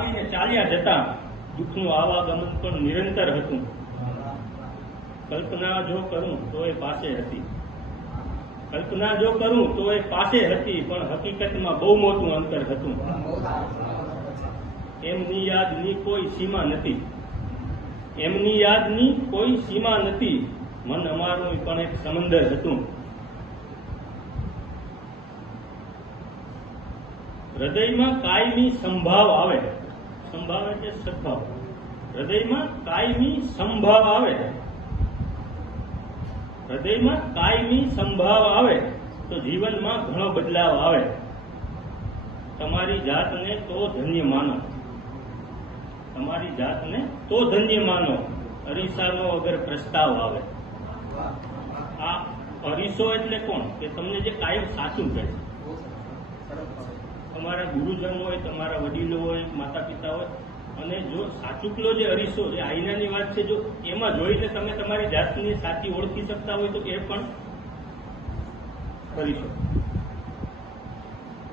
આવીને ચાલ્યા જતા દુઃખનું આવાગમન પણ નિરંતર હતું. કલ્પના જો કરું તો એ પાસે હતી. કલ્પના જો કરું તો એ પાસે હતી, પણ હકીકતમાં બહુ મોટું અંતર હતું. એમની યાદની કોઈ સીમા નથી. એમની યાદની કોઈ સીમા નથી. મન અમારું પણ એક સમંદર હતું. હૃદયમાં કાયમી સંભાવ આવે. સંભાવ એટલે સદભાવ હૃદયમાં કાયમી સંભાવ આવે. હૃદયમાં કાયમી સંભાવ આવે તો જીવનમાં ઘણો બદલાવ આવે. તમારી જાતને તો ધન્ય માનો. તમારી જાતને તો ધન્ય માનો. અરીસાનો અગર પ્રસ્તાવ આવે. આ અરીસો એટલે કોણ? કે તમને જે કાયમ સાચું કહે. તમારા ગુરુજન હોય, તમારા વડીલો હોય માતા પિતા હોય, અને જો સાચુકલો જે અરીસો, જે આઈનાની વાત છે, જો એમાં જોઈને તમે તમારી જાતની સાચી ઓળખી શકતા હોય તો એ પણ કરી શકો.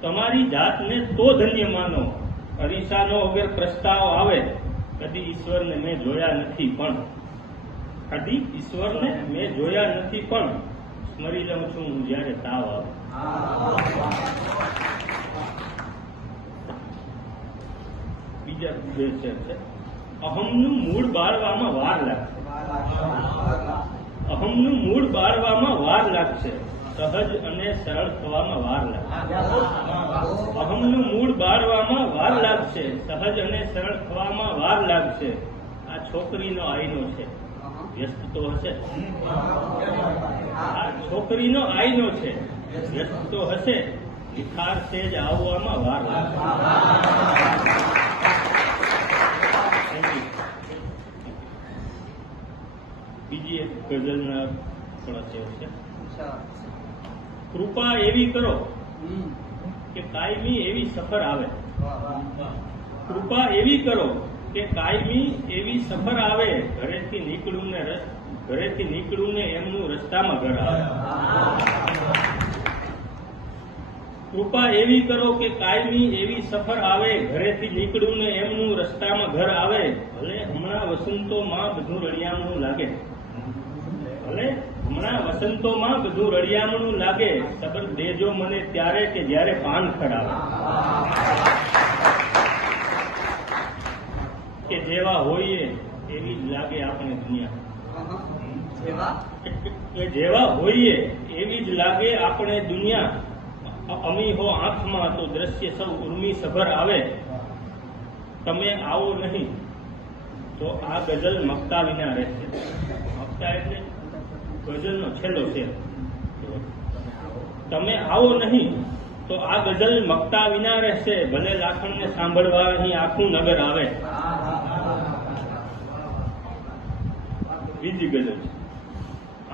તમારી જાતને તો ધન્ય માનો, અરીસાનો અગર પ્રસ્તાવ આવે, કદી ઈશ્વરને મેં જોયા નથી પણ. કદી ઈશ્વરને મેં જોયા નથી પણ. સ્મરી લઉં છું હું જ્યારે તાવ આવે. બીજા છે. અહમનું મૂળ બાળવામાં વાર લાગશે. અહમનું મૂળ બાળવામાં વાર લાગશે. સહજ અને સરળ થવામાં વાર લાગશે. અહમનું મૂળ બાળવામાં વાર લાગશે. સહજ અને સરળ થવામાં વાર લાગશે. આ છોકરીનો આઈનો છે. વ્યસ્ત તો હશે. આ છોકરીનો આઈનો છે. વ્યસ્ત તો હશે. નિખાર જ આવવામાં વાર લાગશે. બીજી એક ગઝલના શેર છે. કૃપા એવી કરો કે કાયમી એવી સફર આવે. કૃપા એવી કરો કે કાયમી એવી સફર આવે ઘરેથી નીકળું ને ઘરેથી નીકળું ને એમનું રસ્તામાં ઘર આવે. કૃપા એવી કરો કે કાયમી એવી સફર આવે ઘરેથી નીકળું ને એમનું રસ્તામાં ઘર આવે. ભલે હમણાં વસંતોમાં બધું રળિયામણું લાગે. ભલે હમણાં વસંતોમાં બધું રળિયામણું લાગે સબર દેજો મને ત્યારે કે જ્યારે પાન ખડાવે. કે જેવા હોઈએ એવી જ લાગે આપણે દુનિયા કે જેવા હોઈએ એવી જ લાગે આપણે દુનિયા. અમી હો આંખમાં તો દ્રશ્ય સૌ ઉર્મી સભર આવે. તમે આવો નહીં તો આ ગઝલ મકતા વિના રહેશે. મકતા એટલે ગઝલનો છેલ્લો શેર તમે આવો નહીં, તો આ ગઝલ મકતા વિના રહેશે. ભલે લાખણને સાંભળવા અહીં આખું નગર આવે. બીજી ગઝલ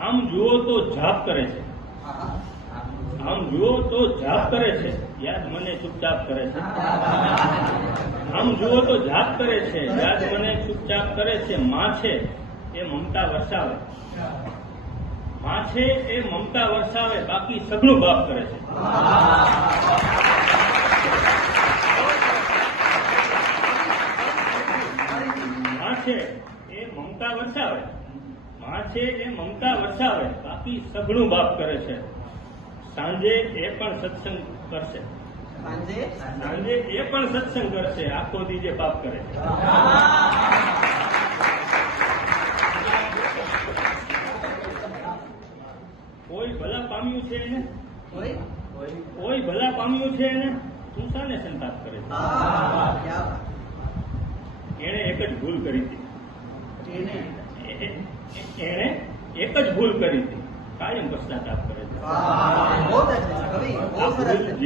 આમ જુઓ તો જાપ કરે છે. આમ જુઓ તો જાપ કરે છે. યાદ મને ચૂપચાપ કરે છે. આમ જુઓ તો જાપ કરે છે. યાદ મને ચૂપચાપ કરે છે. માં છે. એ મમતા વરસાવે. છે એ મમતા વરસાવે બાકી સઘળું બાપ કરે છે. માં છે એ મમતા વરસાવે. માં છે એ મમતા વરસાવે બાકી સઘળું બાપ કરે છે. સાંજે એ પણ સત્સંગ કરશે. સાંજે? એ પણ સત્સંગ કરશે આખો દી જે પાપ કરે છે કોઈ ભલા પામ્યું છે એને કોઈ ભલા પામ્યું છે એને? તું શાને સંતાપ કરે એણે એક જ ભૂલ કરી હતી. એ- એ- એણે એક જ ભૂલ કરી હતી. કાયમ પશ્ચાતાપ કરે છે.